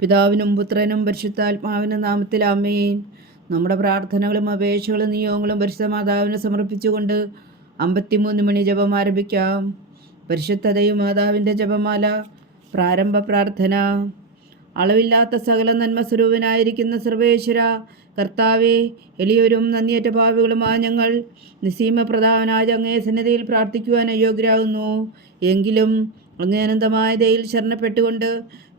പിതാവിനും പുത്രനും പരിശുദ്ധാത്മാവിനും നാമത്തിൽ അമ്മേൻ നമ്മുടെ പ്രാർത്ഥനകളും അപേക്ഷകളും നിയോഗങ്ങളും പരിശുദ്ധ മാതാവിനെ സമർപ്പിച്ചുകൊണ്ട് അമ്പത്തിമൂന്ന് മണി ജപം ആരംഭിക്കാം. പരിശുദ്ധതയും മാതാവിന്റെ ജപമാല പ്രാരംഭ പ്രാർത്ഥന. അളവില്ലാത്ത സകല നന്മ സ്വരൂപനായിരിക്കുന്ന സർവേശ്വര കർത്താവെ എളിയവരും നന്ദിയേറ്റ ഭാവികളുമായ ഞങ്ങൾ നിസീമ പ്രധാനായ അങ്ങേ സന്നിധിയിൽ പ്രാർത്ഥിക്കുവാൻ അയോഗ്യരാകുന്നു. എങ്കിലും അങ്ങേ അനന്തമായ ദയിൽ ശരണപ്പെട്ടുകൊണ്ട്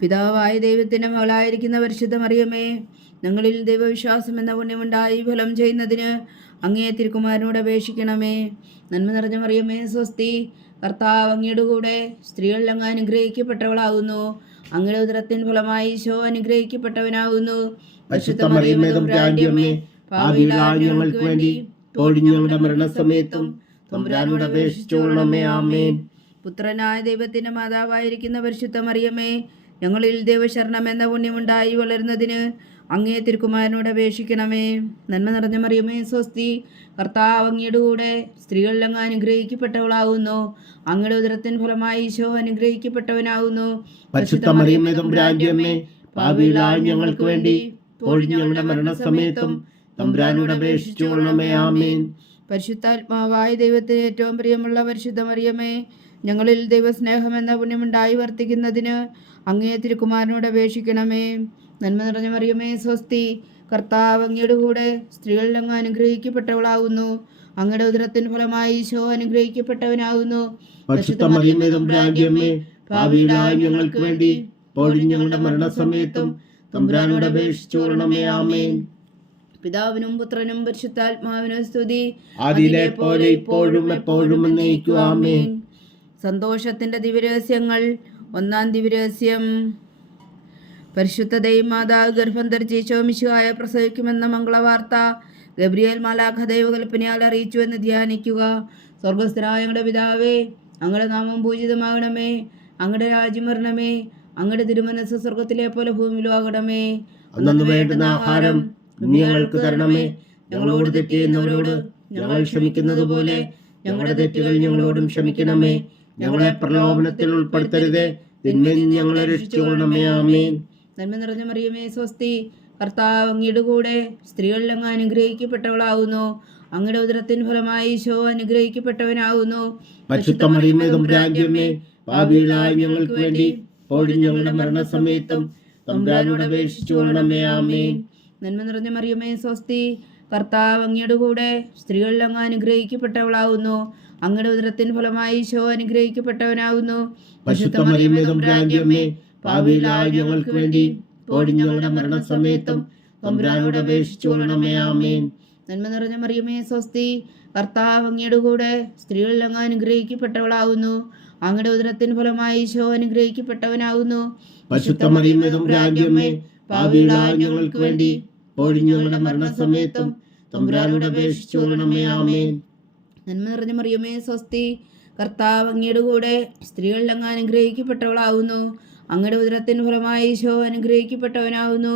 പിതാവായ ദൈവത്തിന്റെ മകളായിരിക്കുന്ന പരിശുദ്ധ മറിയമേ ഞങ്ങളിൽ ദൈവവിശ്വാസം എന്ന പുണ്യമുണ്ടായി ഫലം ചെയ്യുന്നതിന് അങ്ങേ തിരുക്കുമാരനോട് അപേക്ഷിക്കണമേ. നന്മ നിറഞ്ഞ മറിയമേ സ്വസ്തി കർത്താവ് അങ്ങയുടെ കൂടെ സ്ത്രീകളിൽ അങ്ങ് അനുഗ്രഹിക്കപ്പെട്ടവളാകുന്നു. അങ്ങയുടെ ഉദരത്തിൻ ഫലമായി ഈശോ അനുഗ്രഹിക്കപ്പെട്ടവനാകുന്നു. പരിശുദ്ധ മറിയമേ ഞങ്ങൾക്ക് വേണ്ടി ഞങ്ങളുടെ മരണസമയത്തും തമ്പുരാനോട് ആമേൻ. പുത്രനായ ദൈവത്തിന്റെ മാതാവായിരിക്കുന്ന പരിശുദ്ധ മറിയമേ ഞങ്ങളിൽ ദൈവശരണം എന്ന പുണ്യമുണ്ടായി വളരുന്നതിന് അങ്ങേ തിരുക്കുമാരനോട് അപേക്ഷിക്കണമേ. നന്മ നിറഞ്ഞ മറിയമേ സ്വസ്തി. കർത്താവ് അങ്ങയുടെ കൂടെ സ്ത്രീകളിൽ അങ്ങ് അനുഗ്രഹിക്കപ്പെട്ടവളാകുന്നു അങ്ങയുടെ ഉദരത്തിൻ ഫലമായി ഈശോ അനുഗ്രഹിക്കപ്പെട്ടവനാകുന്നു ഞങ്ങൾക്ക് വേണ്ടി ഞങ്ങളുടെ മരണസമയത്തും തമ്പുരാനോട് ആമേൻ. പരിശുദ്ധാത്മാവായ ദൈവത്തിന് ഏറ്റവും പ്രിയമുള്ള പരിശുദ്ധ മറിയമേ ഞങ്ങളിൽ ദൈവസ്നേഹം എന്ന പുണ്യമുണ്ടായി വർത്തിക്കുന്നതിന് അങ്ങേ തിരുക്കുമാരനോട് അപേക്ഷിക്കണമേ. നന്മ നിറഞ്ഞ മറിയമേ സ്വസ്തി. കർത്താവ് അങ്ങയുടെ കൂടെ സ്ത്രീകളിൽ അങ്ങ് അനുഗ്രഹിക്കപ്പെട്ടവളാകുന്നു അങ്ങയുടെ ഉദരത്തിൻ ഫലമായി ഈശോ അനുഗ്രഹിക്കപ്പെട്ടവനാകുന്നു ഞങ്ങൾക്ക് വേണ്ടി ഞങ്ങളുടെ മരണസമയത്തും തമ്പുരാനോട് അപേക്ഷിച്ചോളണമേ ആമേൻ. പിതാവിനും പുത്രനും പരിശുദ്ധാത്മാവിനും സ്തുതി. ആദിയിലെ പോലെ ഇപ്പോഴും എപ്പോഴും ആമേൻ. സന്തോഷത്തിന്റെ ദിവരഹസ്യങ്ങൾ ഒന്നാം ദിവരഹസ്യം പരിശുദ്ധ ദൈവമാതാവ് ഗർഭം ധരിച്ച് ചോമിശുവായ പ്രസവിക്കുമെന്ന മംഗളവാർത്ത ഗബ്രിയേൽ മാലാഖ ദൈവകൽപ്പനയാൽ അറിയിച്ചു എന്ന് ധ്യാനിക്കുക. സ്വർഗസ്ഥനായ ഞങ്ങളുടെ പിതാവേ അങ്ങയുടെ നാമം പൂജിതമാകണമേ. അങ്ങയുടെ രാജ്യം വരണമേ. അങ്ങയുടെ തിരുമനസ് സ്വർഗത്തിലെ പോലെ ഭൂമിയിലും ആകണമേ. അന്നു വേണ്ടുന്ന ആഹാരം ഞങ്ങൾക്ക് തരണമേ. ഞങ്ങളോട് തെറ്റ് ചെയ്യുന്നവരോട് ഞങ്ങൾ ക്ഷമിക്കുന്നത് പോലെ ഞങ്ങളുടെ തെറ്റുകൾ ഞങ്ങളോടും ക്ഷമിക്കണമേ. ഞങ്ങളെ പ്രലോഭനത്തിൽ ഉൾപ്പെടുത്തരുതേ. തിന്മയിൽ ഞങ്ങളെ രക്ഷിച്ചുകൊള്ളണമേ. ആമേൻ. നന്മ നിറഞ്ഞ മറിയമേ സ്വസ്തി. കർത്താവ് അങ്ങയുടെ കൂടെ സ്ത്രീകളിൽ അങ്ങ് അനുഗ്രഹിക്കപ്പെട്ടവളാകുന്നു അങ്ങയുടെ ഉദരത്തിൻ ഫലമായി ഈശോ അനുഗ്രഹിക്കപ്പെട്ടവനാകുന്നു പരിശുദ്ധ മറിയമേ തമ്പുരാന്റിയമ്മേ ഭാവിയിലായ ഞങ്ങൾക്ക് വേണ്ടി പോഴും ഞങ്ങളുടെ മരണസമയത്തും തമ്പുരാനോട് അപേക്ഷിച്ചുകൊള്ളണമേ. ആമേൻ. നന്മ നിറഞ്ഞ മറിയമേ സ്വസ്തി. കർത്താവ് അങ്ങയുടെ കൂടെ സ്ത്രീകളിൽ അങ്ങ് അനുഗ്രഹിക്കപ്പെട്ടവളാകുന്നു അങ്ങയുടെ ഉദരത്തിൻ ഫലമായി ഈശോ അനുഗ്രഹിക്കപ്പെട്ടവനാകുന്നു. ഞങ്ങൾക്ക് വേണ്ടി ഞങ്ങളുടെ മരണസമയത്തും തമ്പുരാനോട് അപേക്ഷിച്ചുകൊള്ളണമേ ആമേൻ. നന്മ നിറഞ്ഞ മറിയമേ സ്വസ്തി കർത്താവ് അങ്ങയുടെ കൂടെ സ്ത്രീകളിൽ അങ്ങ് അനുഗ്രഹിക്കപ്പെട്ടവളാകുന്നു അങ്ങയുടെ ഉദരത്തിൻ ഫലമായി ഈശോ അനുഗ്രഹിക്കപ്പെട്ടവനാകുന്നു ഞങ്ങൾക്ക് വേണ്ടി ഞങ്ങളുടെ മരണസമയത്തും തമ്പുരാനോട് അപേക്ഷിച്ചുകൊള്ളണമേ ആമേൻ. നന്മ നിറഞ്ഞ മറിയമേ സ്വസ്തി. കർത്താവ് അങ്ങയുടെ കൂടെ സ്ത്രീകളിൽ അങ്ങ് അനുഗ്രഹിക്കപ്പെട്ടവളാവുന്നു. അങ്ങയുടെ ഉദരത്തിന് ഫലമായി ഈശോ അനുഗ്രഹിക്കപ്പെട്ടവനാവുന്നു.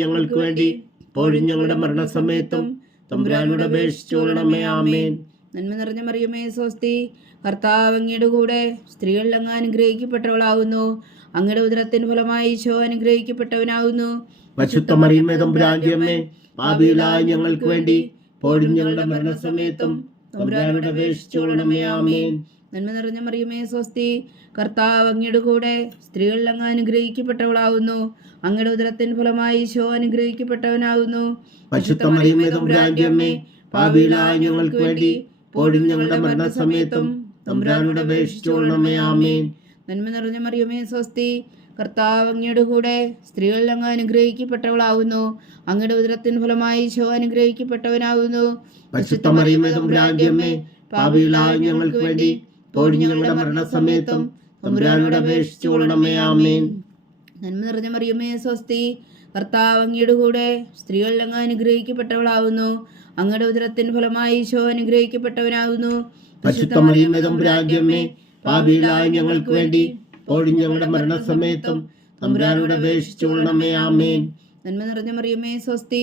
ഞങ്ങൾക്ക് വേണ്ടി ഇപ്പോഴും ഞങ്ങളുടെ മരണസമയത്തും തമ്പുരാനോട് അപേക്ഷിച്ചോളണമേ ആമേൻ. നന്മ നിറഞ്ഞ മറിയമേ സ്വസ്തി. കർത്താവ് അങ്ങയുടെ കൂടെ സ്ത്രീകളിൽ അങ്ങ് അനുഗ്രഹിക്കപ്പെട്ടവളാകുന്നു അങ്ങയുടെ ഉദരത്തിന് ഫലമായി ഈശോ അനുഗ്രഹിക്കപ്പെട്ടവനാകുന്നു പരിശുദ്ധ മറിയമ്മേ തമ്പുരാന്റെ ഭാവിയിലായ ഞങ്ങൾക്ക് വേണ്ടി പോഴും ഞങ്ങളുടെ മരണസമയത്തും തമ്പുരാനോട് അപേക്ഷിച്ചോളണമേ ആമേൻ. നന്മ നിറഞ്ഞ മറിയമേ സ്വസ്തി. കർത്താവ് അങ്ങയുടെ കൂടെ സ്ത്രീകളിൽ അങ്ങ് അനുഗ്രഹിക്കപ്പെട്ടവളാകുന്നു അങ്ങയുടെ ഉദരത്തിൻ ഫലമായി ഈശോ അനുഗ്രഹിക്കപ്പെട്ടവനാകുന്നു പരിശുദ്ധ മറിയമ്മേ തമ്പുരാന്റെ അമ്മേ ഭാവിയിലായ ഞങ്ങൾക്ക് വേണ്ടി പോഴും ഞങ്ങളുടെ മരണസമയത്തും തമ്പുരാനോട് അപേക്ഷിച്ചോളണമേ ആമേൻ. നന്മ നിറഞ്ഞ മറിയമേ സ്വസ്തി. കർത്താവ് അങ്ങയുടെ കൂടെ സ്ത്രീകളിൽ അങ്ങ് അനുഗ്രഹിക്കപ്പെട്ടവളാകുന്നു അങ്ങയുടെ ഉദരത്തിന് ഫലമായി ഈശോ അനുഗ്രഹിക്കപ്പെട്ടവനാവുന്നു. അമ്മേ ഞങ്ങൾക്ക് വേണ്ടി ഞങ്ങളുടെ മരണസമയത്തും തമ്പുരാനോട് അപേക്ഷിച്ചോളണമേ ആമേൻ. നന്മ നിറഞ്ഞ മറിയമേ സ്വസ്തി കർത്താവ് അങ്ങയുടെ കൂടെ സ്ത്രീകളിൽ അങ്ങ് അനുഗ്രഹിക്കപ്പെട്ടവളാകുന്നു അങ്ങയുടെ ഉദരത്തിന് ഫലമായി ഈശോ അനുഗ്രഹിക്കപ്പെട്ടവനാകുന്നു പരിശുദ്ധ മറിയമ്മേ തമ്പുരാന്റെ അമ്മേ ഞങ്ങൾക്ക് വേണ്ടി ഇപ്പോഴും ഞങ്ങളുടെ മരണസമയത്തും തമ്പുരാനോട് അപേക്ഷിച്ചോളണമേ ആമേൻ. നന്മ നിറഞ്ഞ മറിയമേ സ്വസ്തി.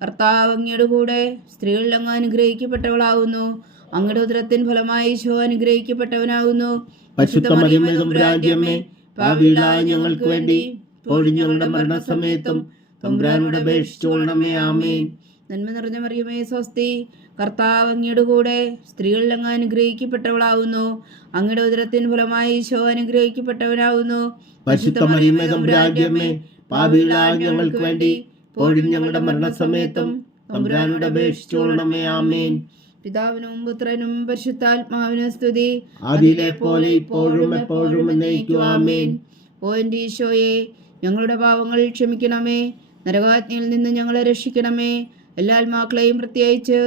കർത്താവ് അങ്ങയുടെ കൂടെ സ്ത്രീകളിൽ അങ്ങ് അനുഗ്രഹിക്കപ്പെട്ടവളാകുന്നു അങ്ങയുടെ ഉദരത്തിൻ ഫലമായി ഈശോ അനുഗ്രഹിക്കപ്പെട്ടവനാകുന്നു പരിശുദ്ധ മറിയമ്മേ ഞങ്ങൾക്ക് വേണ്ടി ഇപ്പോഴും ഞങ്ങളുടെ മരണസമയത്തും തമ്പുരാനോട് അപേക്ഷിച്ചുകൊള്ളണമേ ആമേൻ. നന്മ നിറഞ്ഞ മറിയമേ സ്വസ്തി. കർത്താവ് അങ്ങയുടെ കൂടെ സ്ത്രീകളിൽ അങ്ങ് അനുഗ്രഹിക്കപ്പെട്ടവളാവുന്നു. അങ്ങയുടെ ഉദരത്തിന് ഫലമായി ഈശോ അനുഗ്രഹിക്കപ്പെട്ടവനാവുന്നു. ഞങ്ങൾക്ക് വേണ്ടി ഞങ്ങളുടെ മരണസമയത്തും തമ്പുരാനോട് അപേക്ഷിച്ചോളണമേ ആമേൻ. പിതാവിനും പുത്രനും പരിശുദ്ധാത്മാവിനും സ്തുതി. അതിലെ പോലെ ഇപ്പോഴും എപ്പോഴും ആമേൻ. ഓ എന്റെ ഈശോയെ ഞങ്ങളുടെ പാവങ്ങൾ ക്ഷമിക്കണമേ. നരകാജ്ഞയിൽ നിന്ന് ഞങ്ങളെ രക്ഷിക്കണമേ. എല്ലാ ആത്മാക്കളെയും പ്രത്യേകിച്ച്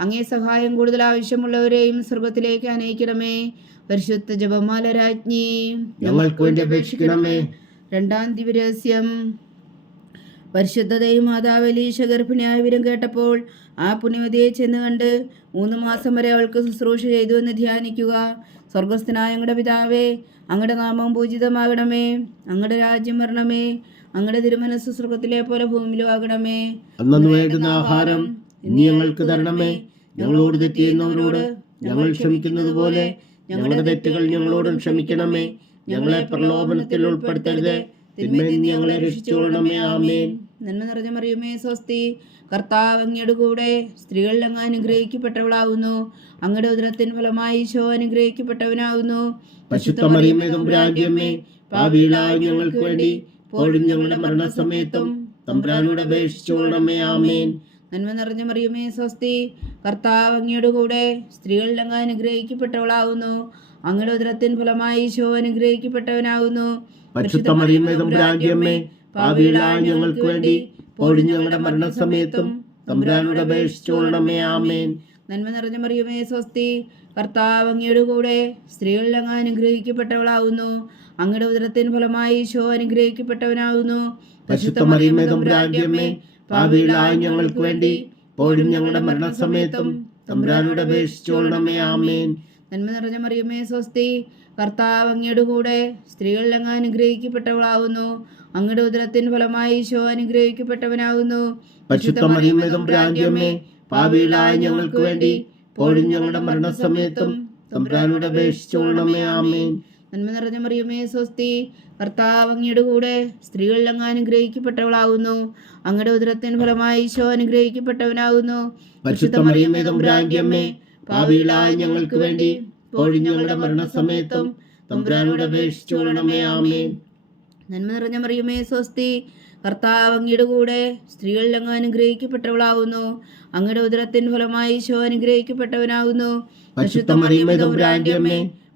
അങ്ങേ സഹായം കൂടുതൽ ആവശ്യമുള്ളവരെയും സ്വർഗത്തിലേക്ക് അനയിക്കണമേ. പരിശുദ്ധ ജപമാല രാജ്ഞി ഞങ്ങൾക്ക് വേണ്ടി അപേക്ഷിക്കണമേ. രണ്ടാം ദിവരഹസ്യം പരിശുദ്ധതയും മാതാവ് മാതാവലീശ ഗർഭിണിയായ വിവരം കേട്ടപ്പോൾ ആ പുണ്യവതിയെ ചെന്ന് കണ്ട് മൂന്ന് മാസം വരെ അവൾക്ക് ശുശ്രൂഷ ചെയ്തു എന്ന് ധ്യാനിക്കുക. സ്വർഗസ്ഥനായ അങ്ങയുടെ പിതാവേ അങ്ങടെ നാമം പൂജിതമാകണമേ അങ്ങടെ രാജ്യം വരണമേ അങ്ങടെ തിരുമനസ് സ്വർഗത്തിലെ പോലെ ഭൂമിയിലും ആകണമേ. അന്നു വേണ്ടുന്ന ആഹാരം ഇനി ഞങ്ങൾക്ക് തരണമേ. ഞങ്ങളോട് തെറ്റിയുന്നവരോട് ഞങ്ങൾ ക്ഷമിക്കുന്നത് പോലെ. ഞങ്ങളുടെ തെറ്റുകൾ ഞങ്ങളോട് ക്ഷമിക്കണമേ. ഞങ്ങളെ പ്രലോഭനത്തിൽ ഉൾപ്പെടുത്തരുത്. തിന്മയിൽ ഞങ്ങളെ രക്ഷിച്ചുകൊള്ളണമേ ആമേൻ. നന്മ നിറഞ്ഞ മറിയുമേ സ്വസ്തി. കർത്താവ് അങ്ങയുടെ കൂടെ സ്ത്രീകളിൽ അങ്ങ് അനുഗ്രഹിക്കപ്പെട്ടവളാവുന്നു. അങ്ങയുടെ ഉദരത്തിന് ഫലമായി ഈശോ അനുഗ്രഹിക്കപ്പെട്ടവനാവുന്നു. ഞങ്ങൾക്ക് വേണ്ടി ഞങ്ങളുടെ മരണസമയത്തും തമ്പുരാനോട് അപേക്ഷിച്ചുകൊള്ളണമേ ആമേൻ. നന്മ നിറഞ്ഞ മറിയുമേ സ്വസ്തി. കർത്താവ് അങ്ങയുടെ കൂടെ സ്ത്രീകളിൽ അങ്ങ് അനുഗ്രഹിക്കപ്പെട്ടവളാവുന്നു. അങ്ങയുടെ ഉദരത്തിന് ഫലമായി ഈശോ അനുഗ്രഹിക്കപ്പെട്ടവനാവുന്നു. പരിശുദ്ധ ഭാവിയിലായ ഞങ്ങൾക്ക് വേണ്ടി പോലും ഞങ്ങളുടെ മരണസമയത്തും തമ്പുരാനോട് അപേക്ഷിച്ചോളണമേ. ആമേൻ. നന്മ നിറഞ്ഞ മറിയുമേ സ്വസ്തി. കർത്താവ് അങ്ങയുടെ കൂടെ സ്ത്രീകളിൽ അങ്ങ് അനുഗ്രഹിക്കപ്പെട്ടവളാകുന്നു അങ്ങയുടെ ഉദരത്തിന് ഫലമായി ഈശോ അനുഗ്രഹിക്കപ്പെട്ടവനാകുന്നു പരിശുദ്ധ മറിയമ്മേ തമ്പുരാന്റെ അമ്മേ ഭാവിയിലായ ഞങ്ങൾക്ക് വേണ്ടി പോലും ഞങ്ങളുടെ മരണസമയത്തും തമ്പുരാനോട് അപേക്ഷിച്ചോളണമേ. ആമേൻ. നന്മ നിറഞ്ഞ മറിയമേ സ്വസ്തി. കർത്താവ് അങ്ങയുടെ കൂടെ സ്ത്രീകളിൽ അങ്ങ് അനുഗ്രഹിക്കപ്പെട്ടവളാവുന്നു. അങ്ങയുടെ ഉദരത്തിന് ഫലമായി ഈശോ അനുഗ്രഹിക്കപ്പെട്ടവനാകുന്നു ഭാവിയിലായ ഞങ്ങൾക്ക് വേണ്ടി പോഴും ഞങ്ങളുടെ മരണസമയത്തും തമ്പുരാനോട് ആമേൻ. നന്മ നിറഞ്ഞ മറിയമേ സ്വസ്തി. കർത്താവ് അങ്ങയുടെ കൂടെ സ്ത്രീകളിൽ അങ്ങ് അനുഗ്രഹിക്കപ്പെട്ടവളാകുന്നു അങ്ങയുടെ ഉദരത്തിന് ഫലമായി ഈശോ അനുഗ്രഹിക്കപ്പെട്ടവനാകുന്നു പരിശുദ്ധ മറിയമ്മേ തമ്പുരാന്റെ അമ്മേ ഞങ്ങൾക്ക് വേണ്ടി ഇപ്പോഴും ഞങ്ങളുടെ മരണസമയത്തും തമ്പുരാനോട് അപേക്ഷിച്ചോളണമേ ആമേൻ. നന്മ നിറഞ്ഞ മറിയുമേ സ്വസ്തി. കർത്താവ് അങ്ങയുടെ കൂടെ സ്ത്രീകളിൽ അങ്ങ് അനുഗ്രഹിക്കപ്പെട്ടവളാകുന്നു അങ്ങയുടെ ഉദരത്തിൻ ഫലമായി ഈശോ അനുഗ്രഹിക്കപ്പെട്ടവനാകുന്നു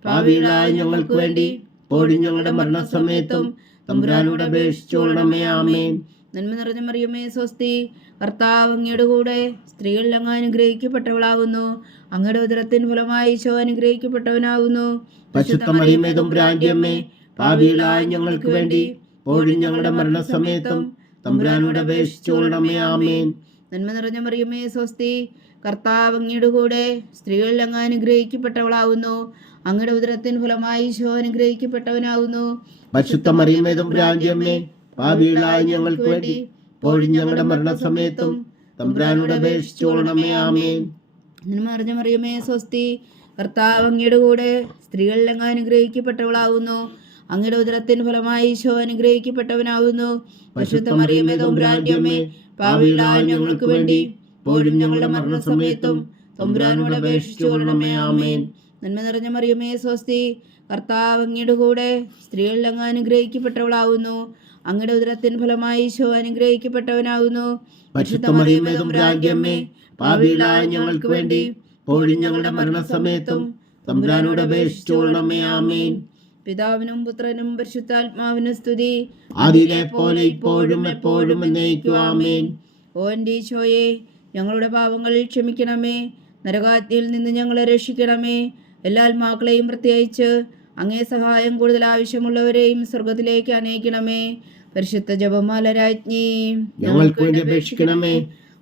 ഭാവിയിലായ ഞങ്ങൾക്ക് വേണ്ടി ഇപ്പോഴും ഞങ്ങളുടെ മരണസമയത്തും തമ്പുരാനോട് അപേക്ഷിച്ചോളണമേ ആമേൻ. നന്മ നിറഞ്ഞ മറിയുമേ സ്വസ്തി. കർത്താവ് അങ്ങയുടെ കൂടെ സ്ത്രീകളിൽ അങ്ങ് അനുഗ്രഹിക്കപ്പെട്ടവളാകുന്നു അങ്ങയുടെ ഉദരത്തിൻ ഫലമായി ഈശോ അനുഗ്രഹിക്കപ്പെട്ടവനാകുന്നു. പരിശുദ്ധ മറിയമ്മേ തമ്പുരാന്റെ അമ്മേ ഭാവിയിലായ ഞങ്ങൾക്ക് വേണ്ടി പോഴും ഞങ്ങളുടെ മരണസമയത്തും തമ്പുരാനോട് അപേക്ഷിച്ചോളണമേ ആമേൻ. നന്മ നിറഞ്ഞ മറിയമേ സ്വസ്തി കർത്താവ് അങ്ങയുടെ കൂടെ സ്ത്രീകളിൽ അങ്ങ് അനുഗ്രഹിക്കപ്പെട്ടവളാകുന്നു അങ്ങയുടെ ഉദരത്തിൻ ഫലമായി ഈശോ അനുഗ്രഹിക്കപ്പെട്ടവനാകുന്നു പരിശുദ്ധ മറിയമേതും രാജ്യമ്മേ പാപികളായ ഞങ്ങൾക്ക് വേണ്ടി പോഴും ഞങ്ങളുടെ മരണസമയത്തും തമ്പുരാനോട് അപേക്ഷിച്ചോളണമേ ആമേൻ. നന്മ നിറഞ്ഞ മറിയമേ സ്വസ്തി. കർത്താവ് അങ്ങയുടെ കൂടെ സ്ത്രീകളിൽ അനുഗ്രഹിക്കപ്പെട്ടവളാവുന്നു. അങ്ങയുടെ ഉദരത്തിന് ഫലമായി ഈശോ അനുഗ്രഹിക്കപ്പെട്ടവനാവുന്നു. പരിശുദ്ധ മറിയമേ തൊമ്പ്രാന്റെ അമ്മേ ഞങ്ങൾക്ക് വേണ്ടി പോലും ഞങ്ങളുടെ മരണസമയത്തും തമ്പുരാനോട് അപേക്ഷിച്ചു കൊള്ളണമേ ആമേൻ. നന്മ നിറഞ്ഞ മറിയമേ സ്വസ്തി. കർത്താവ് അങ്ങയുടെ കൂടെ സ്ത്രീകളിൽ അനുഗ്രഹിക്കപ്പെട്ടവളാവുന്നു. അങ്ങയുടെ ഉദരത്തിൻ ഫലമായി ഈശോ അനുഗ്രഹിക്കപ്പെട്ടവനാകുന്നു. പാപികളായ ഞങ്ങൾക്ക് വേണ്ടി പോഴും ഞങ്ങളുടെ മരണസമയത്തും തമ്പുരാനോട് അപേക്ഷിച്ചോളണമേ ആമേൻ. പിതാവിനും പുത്രനും പരിശുദ്ധാത്മാവിനും സ്തുതി. അതിലെ പോലെ ഇപ്പോഴും എപ്പോഴും എന്നേക്കും ആമേൻ. ഓ എന്റെ ഈശോയെ ഞങ്ങളുടെ പാപങ്ങൾ ക്ഷമിക്കണമേ. നരകാത്തിയിൽ നിന്ന് ഞങ്ങളെ രക്ഷിക്കണമേ. എല്ലാ ആത്മാക്കളെയും പ്രത്യേകിച്ച് അങ്ങേ സഹായം കൂടുതൽ ആവശ്യമുള്ളവരെയും സ്വർഗത്തിലേക്ക് അനയിക്കണമേ പരിശുദ്ധ ജപമാല രാജ്ഞി ഞങ്ങൾക്ക് വേണ്ടി അപേക്ഷിക്കണമേ.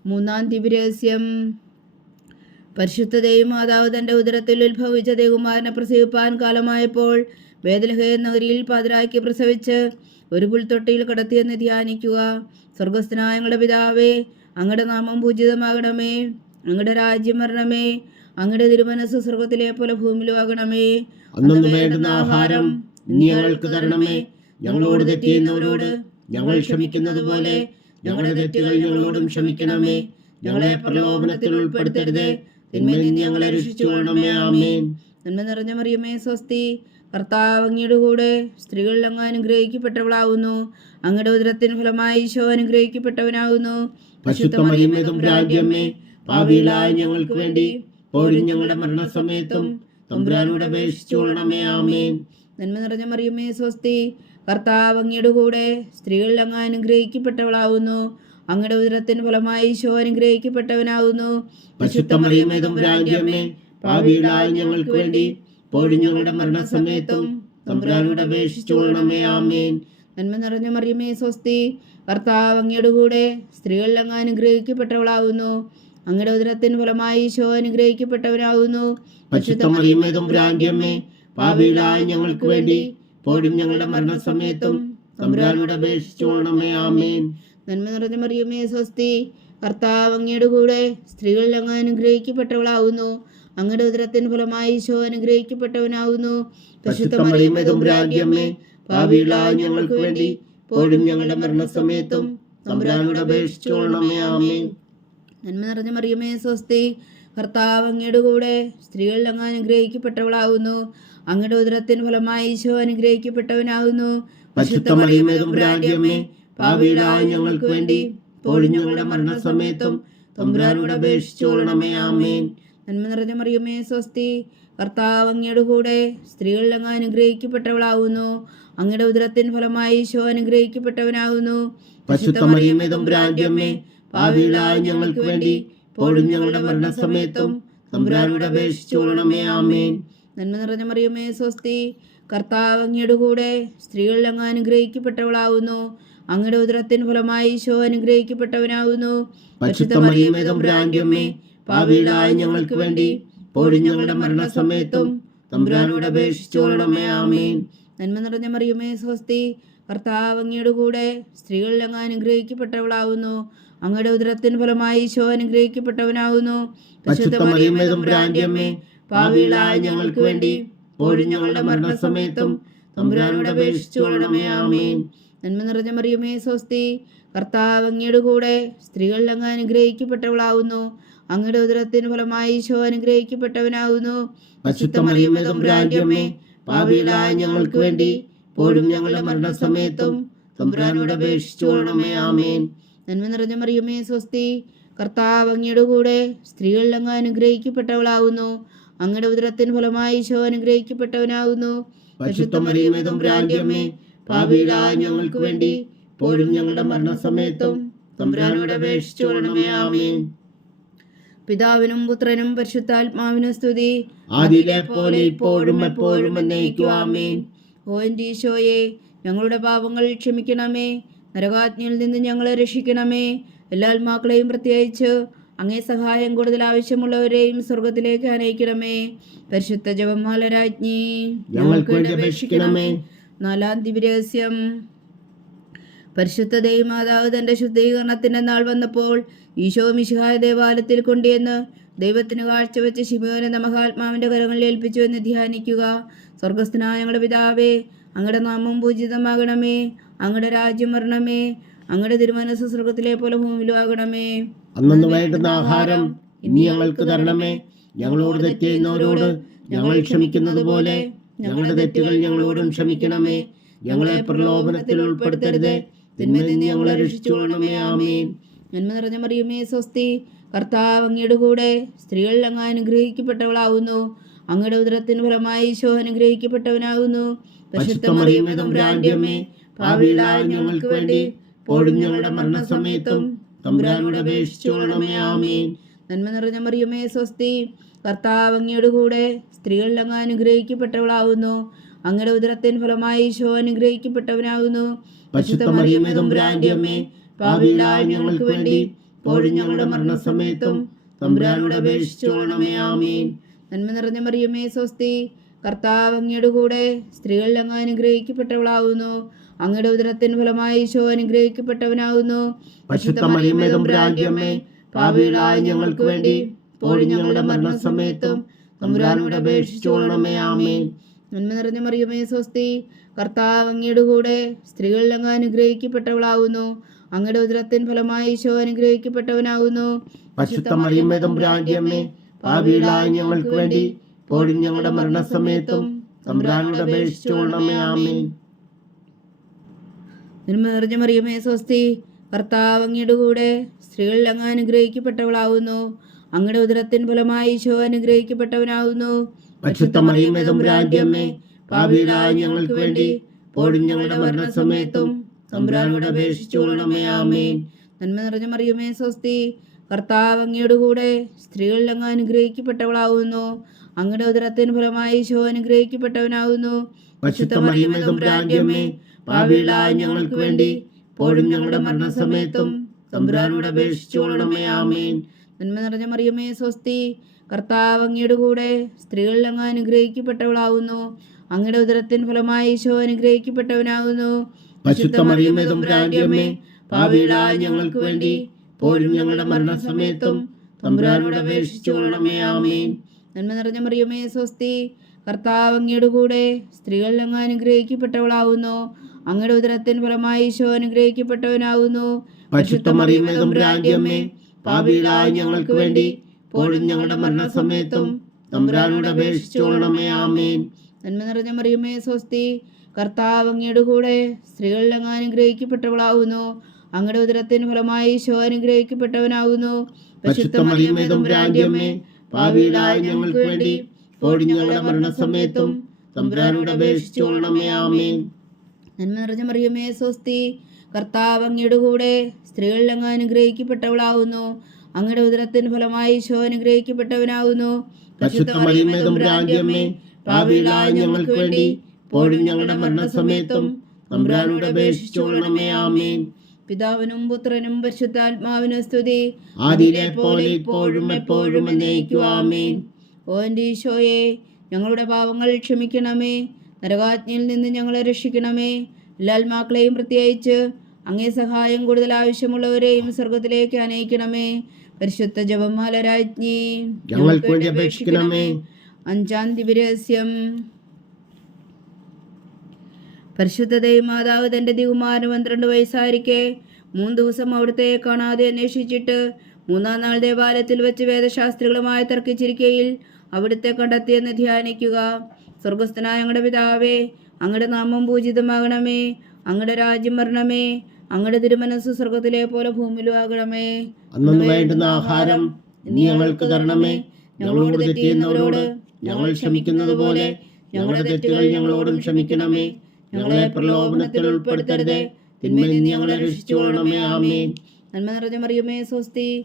മൂന്നാം ദിവ്യരഹസ്യം പരിശുദ്ധ ദൈവമാതാവ് തന്റെ ഉദരത്തിൽ ഉത്ഭവിച്ച ദേവകുമാരനെ പ്രസവിപ്പാൻ കാലമായപ്പോൾ വേദലഹേ നഗരിയിൽ പാതിരാക്കി പ്രസവിച്ച് ഒരു പുൽത്തൊട്ടിയിൽ കടത്തിയെന്ന് ധ്യാനിക്കുക. സ്വർഗസ്ഥനായ ഞങ്ങളുടെ പിതാവേ അങ്ങയുടെ നാമം പൂജിതമാകണമേ. അങ്ങടെ രാജ്യം വരണമേ. അങ്ങയുടെ തിരുമനസ് സ്വർഗത്തിലെ പോലെ ഭൂമിയിലും ആകണമേ. അന്നു വേണ്ടുന്ന ആഹാരം ഞങ്ങൾക്ക് തരണമേ. ഞങ്ങളോട് തെറ്റിയുന്നവരോട് ഞങ്ങൾ ക്ഷമിക്കുന്നത് പോലെ ഞങ്ങളുടെ തെറ്റുകൾ ഞങ്ങളോടും ക്ഷമിക്കണമേ. ഞങ്ങളെ പ്രലോഭനത്തിൽ ഉൾപ്പെടുത്തരുതേ. തിന്മയിൽ നിന്ന് ഞങ്ങളെ രക്ഷിച്ചുകൊള്ളണമേ. ആമേൻ. നന്മ നിറഞ്ഞ മറിയമേ സ്വസ്തി. കർത്താവ് അങ്ങയുടെ കൂടെ സ്ത്രീകളിൽ അങ്ങ് അനുഗ്രഹിക്കപ്പെട്ടവളാവുന്നു. അങ്ങയുടെ ഉദരത്തിന് ഫലമായി ഈശോ അനുഗ്രഹിക്കപ്പെട്ടവനാകുന്നു പരിശുദ്ധ മറിയമേ തമ്പുരാന്റെ അമ്മേ പാപികളായ ഞങ്ങൾക്ക് വേണ്ടി ഇപ്പോഴും ഞങ്ങളുടെ മരണസമയത്തും തമ്പുരാനോട് അപേക്ഷിച്ചുകൊള്ളണമേ ആമേൻ. നന്മ നിറഞ്ഞ മറിയമേ സ്വസ്തി. കർത്താവ് അങ്ങയുടെ കൂടെ സ്ത്രീകളിൽ അങ്ങ് അനുഗ്രഹിക്കപ്പെട്ടവളാവുന്നു. അങ്ങയുടെ ഉദരത്തിന് ഫലമായി ഈശോ അനുഗ്രഹിക്കപ്പെട്ടവനാവുന്നു. പാപികളായ ഞങ്ങൾക്ക് വേണ്ടി ഇപ്പോഴും ഞങ്ങളുടെ മരണസമയത്തും തമ്പുരാനോട് അപേക്ഷിച്ചുകൊള്ളണമേ ആമേൻ. നന്മ നിറഞ്ഞ മറിയമേ സ്വസ്തി. കർത്താവ് അങ്ങയുടെ കൂടെ സ്ത്രീകളിൽ അങ്ങ് അനുഗ്രഹിക്കപ്പെട്ടവളാവുന്നു. അങ്ങയുടെ ഉദരത്തിന് ഫലമായി ഈശോ അനുഗ്രഹിക്കപ്പെട്ടവനാകുന്നു പാപികളായ ഞങ്ങൾക്ക് വേണ്ടി പോലും ഞങ്ങളുടെ മരണസമയത്തും തമ്പുരാനോട് അപേക്ഷിച്ചോണമേ ആമേൻ. നന്മ നിറഞ്ഞ മറിയമേ സ്വസ്തി. കർത്താവ് അങ്ങയുടെ കൂടെ സ്ത്രീകളിൽ അങ്ങ് അനുഗ്രഹിക്കപ്പെട്ടവളാവുന്നു. അങ്ങയുടെ ഉദരത്തിന് ഫലമായി ഈശോ അനുഗ്രഹിക്കപ്പെട്ടവനാവുന്നു. പാപികളായ ഞങ്ങൾക്ക് വേണ്ടി പോലും ഞങ്ങളുടെ മരണസമയത്തും തമ്പുരാനോട് അപേക്ഷിച്ചോണമേ ആമേൻ. നന്മ നിറഞ്ഞ മറിയമേ സ്വസ്തി. കർത്താവ് അങ്ങയുടെ കൂടെ സ്ത്രീകളിൽ അങ്ങ് അനുഗ്രഹിക്കപ്പെട്ടവളാകുന്നു അങ്ങയുടെ ഉദരത്തിന് ഫലമായി ഈശോ അനുഗ്രഹിക്കപ്പെട്ടവനാകുന്നു പാപികളായ ഞങ്ങൾക്ക് വേണ്ടി ഇപ്പോഴും ഞങ്ങളുടെ മരണസമയത്തും തമ്പുരാനോട് അപേക്ഷിച്ചോളണമേ ആമേൻ. നന്മ നിറഞ്ഞ മറിയമേ സ്വസ്തി. കർത്താവ് അങ്ങയുടെ കൂടെ സ്ത്രീകളിൽ അങ്ങ് അനുഗ്രഹിക്കപ്പെട്ടവളാകുന്നു അങ്ങയുടെ ഉദരത്തിന് ഫലമായി ഈശോ അനുഗ്രഹിക്കപ്പെട്ടവനാകുന്നു പാപികളായ ഞങ്ങൾക്ക് വേണ്ടി ഇപ്പോഴും ഞങ്ങളുടെ മരണസമയത്തും തമ്പുരാനോട് അപേക്ഷിച്ചുകൊള്ളണമേ ആമേൻ. നന്മ നിറഞ്ഞ മറിയുമേ സ്വസ്തി. കർത്താവ് അങ്ങയുടെ കൂടെ സ്ത്രീകളിൽ അങ്ങ് അനുഗ്രഹിക്കപ്പെട്ടവളാവുന്നു. അങ്ങയുടെ ഉദരത്തിന് ഫലമായി ഈശോ അനുഗ്രഹിക്കപ്പെട്ടവനാവുന്നു. പാപികളായ ഞങ്ങൾക്ക് വേണ്ടി ഇപ്പോഴും ഞങ്ങളുടെ മരണസമയത്തും തമ്പുരാനോട് അപേക്ഷിച്ചുകൊള്ളണമേ ആമേൻ. നന്മ നിറഞ്ഞ മറിയുമേ സ്വസ്തി. കർത്താവ് അങ്ങയുടെ കൂടെ സ്ത്രീകളിൽ അങ്ങ് അനുഗ്രഹിക്കപ്പെട്ടവളാവുന്നു. അങ്ങയുടെ ഉദരത്തിന് ഫലമായി ഈശോ അനുഗ്രഹിക്കപ്പെട്ടവനാകുന്നു. പാപികളായ ഞങ്ങൾക്ക് വേണ്ടി ഇപ്പോഴും ഞങ്ങളുടെ മരണസമയത്തും തമ്പുരാനോട് അപേക്ഷിച്ചുകൊള്ളണമേ ആമേൻ. നന്മ നിറഞ്ഞ മറിയമേ സ്വസ്തി കർത്താവ് അങ്ങയുടെ കൂടെ സ്ത്രീകളിൽ അങ്ങ് അനുഗ്രഹിക്കപ്പെട്ടവളാവുന്നു. അങ്ങയുടെ ഉദരത്തിന് ഫലമായി ഈശോ അനുഗ്രഹിക്കപ്പെട്ടവനാകുന്നു പാപികളായ ഞങ്ങൾക്ക് വേണ്ടി ഇപ്പോഴും ഞങ്ങളുടെ മരണസമയത്തും തമ്പുരാനോട് അപേക്ഷിച്ചുകൊള്ളണമേ ആമേൻ. നന്മ നിറഞ്ഞ മറിയമേ സ്വസ്തി. കർത്താവ് അങ്ങയുടെ കൂടെ സ്ത്രീകളിൽ അങ്ങ് അനുഗ്രഹിക്കപ്പെട്ടവളാവുന്നു. അങ്ങയുടെ ഉദരത്തിന് ഫലമായി ഈശോ അനുഗ്രഹിക്കപ്പെട്ടവനാവുന്നു. ഞങ്ങൾക്ക് വേണ്ടി ഇപ്പോഴും ഞങ്ങളുടെ മരണസമയത്തും തമ്പുരാനോട് ആമേൻ. പിതാവിനും പുത്രനും പരിശുദ്ധാത്മാവിനും സ്തുതി. ആദ്യത്തെ പോലെ ഇപ്പോഴും എപ്പോഴും എന്നേക്കും ആമേൻ. ഓ എന്റെ ഈശോയെ ഞങ്ങളുടെ പാപങ്ങൾ ക്ഷമിക്കണമേ. നരകാജ്ഞയിൽ നിന്ന് ഞങ്ങളെ രക്ഷിക്കണമേ. എല്ലാ ആത്മാക്കളെയും പ്രത്യേകിച്ച് അങ്ങേ സഹായം കൂടുതൽ ആവശ്യമുള്ളവരെയും സ്വർഗത്തിലേക്ക് അനയിക്കണമേ. പരിശുദ്ധ ജപമാല രാജ്ഞി ഞങ്ങൾക്ക് വേണ്ടി അപേക്ഷിക്കണമേ. നാലാം ദിവ്യരഹസ്യം. പരിശുദ്ധ ദൈവമാതാവ് തന്റെ ശുദ്ധീകരണത്തിന്റെ നാൾ വന്നപ്പോൾ ഈശോ മിശിഹായ ദേവാലയത്തിൽ കൊണ്ടുവന്ന് ദൈവത്തിന് കാഴ്ചവെച്ച് ശിമോനെ മഹാത്മാവിന്റെ കരങ്ങളിൽ ഏൽപ്പിച്ചു എന്ന് ധ്യാനിക്കുക. സ്വർഗസ്ഥനായ ഞങ്ങളുടെ പിതാവേ അങ്ങയുടെ നാമം പൂജിതമാകണമേ. അങ്ങയുടെ രാജ്യം വരണമേ. അങ്ങയുടെ തിരുമനസ് സ്വർഗത്തിലെ പോലെ ഭൂമിയിലും ആകണമേ. അന്നു വേണ്ടുന്ന ആഹാരം ഇനി ഞങ്ങൾക്ക് തരണമേ. ഞങ്ങളോട് തെറ്റ് ചെയ്യുന്നവരോട് ഞങ്ങൾ ക്ഷമിക്കുന്നത് പോലെ. ഞങ്ങളുടെ തെറ്റുകൾ ഞങ്ങളോടും ക്ഷമിക്കണമേ. ഞങ്ങളെ പ്രലോഭനത്തിൽ ഉൾപ്പെടുത്തരുത്. തിന്മയിൽ നിന്ന് ഞങ്ങളെ രക്ഷിച്ചുകൊള്ളണമേ. ആമീൻ. നന്മ നിറഞ്ഞ മറിയമേ സ്വസ്തി. കർത്താവ് അങ്ങയുടെ കൂടെ സ്ത്രീകളിൽ അങ്ങ് അനുഗ്രഹിക്കപ്പെട്ടവളാവുന്നു. അങ്ങയുടെ ഉദരത്തിന് ഫലമായി ഈശോ അനുഗ്രഹിക്കപ്പെട്ടവനാകുന്നു പരിശുദ്ധ മറിയമേ തമ്പുരാന്റെ അമ്മേ. ഭാവിയിലായ ഞങ്ങൾക്ക് വേണ്ടി ഇപ്പോഴും ഞങ്ങളുടെ മരണസമയത്തും തമ്പുരാനോട് അപേക്ഷിച്ചുകൊള്ളണമേ ആമീൻ. നന്മ നിറഞ്ഞ മറിയമേ സ്വസ്തി. കർത്താവ് അങ്ങയുടെ കൂടെ സ്ത്രീകളിൽ അങ്ങ് അനുഗ്രഹിക്കപ്പെട്ടവളാവുന്നു. അങ്ങയുടെ ഉദരത്തിന് ഫലമായി ഈശോ അനുഗ്രഹിക്കപ്പെട്ടവനാകുന്നു മറിയമേ തമ്പുരാന്റെ അമ്മേ ഭാവിയിലായ ഞങ്ങൾക്ക് വേണ്ടി ഇപ്പോഴും ഞങ്ങളുടെ മരണസമയത്തും തമ്പുരാനോട് അപേക്ഷിച്ചുകൊള്ളണമേ ആമീൻ. നന്മ നിറഞ്ഞ മറിയമേ സ്വസ്തി. കർത്താവ് അങ്ങയുടെ കൂടെ സ്ത്രീകളിൽ അങ്ങ് അനുഗ്രഹിക്കപ്പെട്ടവളാവുന്നു. അങ്ങയുടെ ഉദരത്തിന് ഫലമായി ഈശോ അനുഗ്രഹിക്കപ്പെട്ടവനാകുന്നു. അമ്മേ ഞങ്ങൾക്ക് വേണ്ടി പോഴും ഞങ്ങളുടെ മരണസമയത്തും തമ്പുരാനോട് അപേക്ഷിച്ചോളണമേ ആമീൻ. നന്മ നിറഞ്ഞ മറിയമേ സ്വസ്തി. കർത്താവ് അങ്ങയുടെ കൂടെ സ്ത്രീകളിൽ അങ്ങ് അനുഗ്രഹിക്കപ്പെട്ടവളാകുന്നു. അങ്ങയുടെ ഉദരത്തിൻ ഫലമായി ഈശോ അനുഗ്രഹിക്കപ്പെട്ടവനാകുന്നു. അമ്മേ ഞങ്ങൾക്ക് വേണ്ടി പോഴും ഞങ്ങളുടെ മരണസമയത്തും തമ്പുരാനോട് അപേക്ഷിച്ചോളണമേ ആമീൻ. നന്മ നിറഞ്ഞ മറിയമേ സ്വസ്തി. കർത്താവ് അങ്ങയുടെ കൂടെ സ്ത്രീകളിൽ അങ്ങ് അനുഗ്രഹിക്കപ്പെട്ടവളാവുന്നു. അങ്ങയുടെ ഉദരത്തിൻ ഫലമായി ഈശോ അനുഗ്രഹിക്കപ്പെട്ടവനാവുന്നു. ഞങ്ങൾക്ക് വേണ്ടി ഇപ്പോഴും ഞങ്ങളുടെ മരണസമയത്തും തമ്പുരാനോട് അപേക്ഷിച്ചുകൊള്ളണമേ ആമീൻ. നന്മ നിറഞ്ഞ മറിയമേ സ്വസ്തി. കർത്താവ് അങ്ങയുടെ കൂടെ സ്ത്രീകളിൽ അങ്ങ് അനുഗ്രഹിക്കപ്പെട്ടവളാവുന്നു. അങ്ങയുടെ ഉദരത്തിന് ഫലമായി ഈശോ അനുഗ്രഹിക്കപ്പെട്ടവനാവുന്നു. പരിശുദ്ധ മറിയമേ തമ്പുരാന്റെ ഭാവിയിലായ ഞങ്ങൾക്ക് വേണ്ടി ഇപ്പോഴും ഞങ്ങളുടെ മരണസമയത്തും തമ്പുരാനോട് അപേക്ഷിച്ചുകൊള്ളണമേ ആമേൻ. നന്മ നിറഞ്ഞ മറിയമേ സ്വസ്തി. കർത്താവ് അങ്ങയുടെ കൂടെ സ്ത്രീകളിൽ അങ്ങ് അനുഗ്രഹിക്കപ്പെട്ടവളാകുന്നു അങ്ങയുടെ ഉദരത്തിൻ ഫലമായ ഈശോ അനുഗ്രഹിക്കപ്പെട്ടവനാകുന്നു. മറിയമേ ഞങ്ങൾക്ക് വേണ്ടി ഇപ്പോഴും ഞങ്ങളുടെ മരണസമയത്തും തമ്പുരാനോട് അപേക്ഷിച്ചുകൊള്ളണമേ ആമീൻ. നന്മ നിറഞ്ഞ മറിയമേ സ്വസ്തി. കർത്താവ് അങ്ങയുടെ കൂടെ സ്ത്രീകളിൽ അങ്ങ് അനുഗ്രഹിക്കപ്പെട്ടവളാവുന്നു. അങ്ങയുടെ ഉദരത്തിന് ഫലമായി ഈശോ അനുഗ്രഹിക്കപ്പെട്ടവനാവുന്നു. ഞങ്ങൾക്ക് വേണ്ടി ഇപ്പോഴും ഞങ്ങളുടെ മരണസമയത്തും തമ്പുരാനോട് അപേക്ഷിച്ചുകൊള്ളണമേ ആമീൻ. നന്മ നിറഞ്ഞ മറിയമ്മേ സ്വസ്തി കർത്താവ് അങ്ങയുടെ കൂടെ സ്ത്രീകളിൽ അങ്ങ് അനുഗ്രഹിക്കപ്പെട്ടവളാവുന്നു. അങ്ങയുടെ ഉദരത്തിന് ഫലമായി ഈശോ അനുഗ്രഹിക്കപ്പെട്ടവനാവുന്നു. ഭാവിയിലായ ഞങ്ങൾക്ക് വേണ്ടി ഇപ്പോഴും ഞങ്ങളുടെ മരണസമയത്തും തമ്പുരാനോട് അപേക്ഷിച്ചോളണമേ ആമീൻ. നന്മ നിറഞ്ഞ മറിയമേ സ്വസ്തി. കർത്താവ് അങ്ങയുടെ കൂടെ സ്ത്രീകളിൽ അങ്ങ് അനുഗ്രഹിക്കപ്പെട്ടവളാവുന്നു. അങ്ങയുടെ ഉദരത്തിന് ഫലമായി ഈശോ അനുഗ്രഹിക്കപ്പെട്ടവനാവുന്നു. ഞങ്ങൾക്ക് വേണ്ടി ഇപ്പോഴും ഞങ്ങളുടെ മരണസമയത്തും തമ്പുരാനോട് അപേക്ഷിച്ചുകൊള്ളണമേ ആമീൻ. പിതാവിനും പുത്രനും പരിശുദ്ധാത്മാവിനും സ്തുതി. ആദിയിലെ പോലെ ഇപ്പോഴും എപ്പോഴും എന്നേക്കും ആമീൻ. ഓ എന്റെ ഈശോയെ ഞങ്ങളുടെ പാവങ്ങൾ ക്ഷമിക്കണമേ. നരകാജ്ഞയിൽ നിന്ന് ഞങ്ങളെ രക്ഷിക്കണമേ. എല്ലാ ആത്മാക്കളെയും പ്രത്യേകിച്ച് അങ്ങേ സഹായം കൂടുതൽ ആവശ്യമുള്ളവരെയും സ്വർഗത്തിലേക്ക് അനയിക്കണമേ. പരിശുദ്ധ ജപമാല രാജ്ഞി ഞങ്ങൾക്ക് വേണ്ടി അപേക്ഷിക്കണമേ. അഞ്ചാം ദിവരഹസ്യം പരിശുദ്ധ മാതാവ് തന്റെ ദികുമാരന് പന്ത്രണ്ട് വയസ്സായിരിക്കെ മൂന്ന് ദിവസം അവിടുത്തെ കാണാതെ അന്വേഷിച്ചിട്ട് മൂന്നാം നാൾ ദേവാലയത്തിൽ വെച്ച് വേദശാസ്ത്രികളുമായി തർക്കിച്ചിരിക്കയിൽ അവിടുത്തെ കണ്ടെത്തിയെന്ന് ധ്യാനിക്കുക. സ്വർഗസ്ഥനായ ഞങ്ങളുടെ പിതാവേ അങ്ങയുടെ നാമം പൂജിതമാകണമേ. അങ്ങയുടെ രാജ്യം വരണമേ. അങ്ങയുടെ തിരുമനസ് സ്വർഗത്തിലെ പോലെ ഭൂമിയിലും ആകണമേ. അന്നു വേണ്ടുന്ന ആഹാരം നീ ഞങ്ങൾക്ക് തരണമേ. ഞങ്ങളോട് തെറ്റിയുന്നവരോട് ഞങ്ങൾ ക്ഷമിക്കുന്നത് പോലെ ഞങ്ങളുടെ തെറ്റുകൾ ഞങ്ങളോടും ക്ഷമിക്കണമേ. ഞങ്ങളെ പ്രലോഭനത്തിൽ ഉൾപ്പെടുത്തരുത്. തിന്മയിൽ നിന്ന് ഞങ്ങളെ രക്ഷിച്ചുകൊള്ളണമേ ആമേ നന്മ നിറഞ്ഞ മറിയുമേ സ്വസ്തി.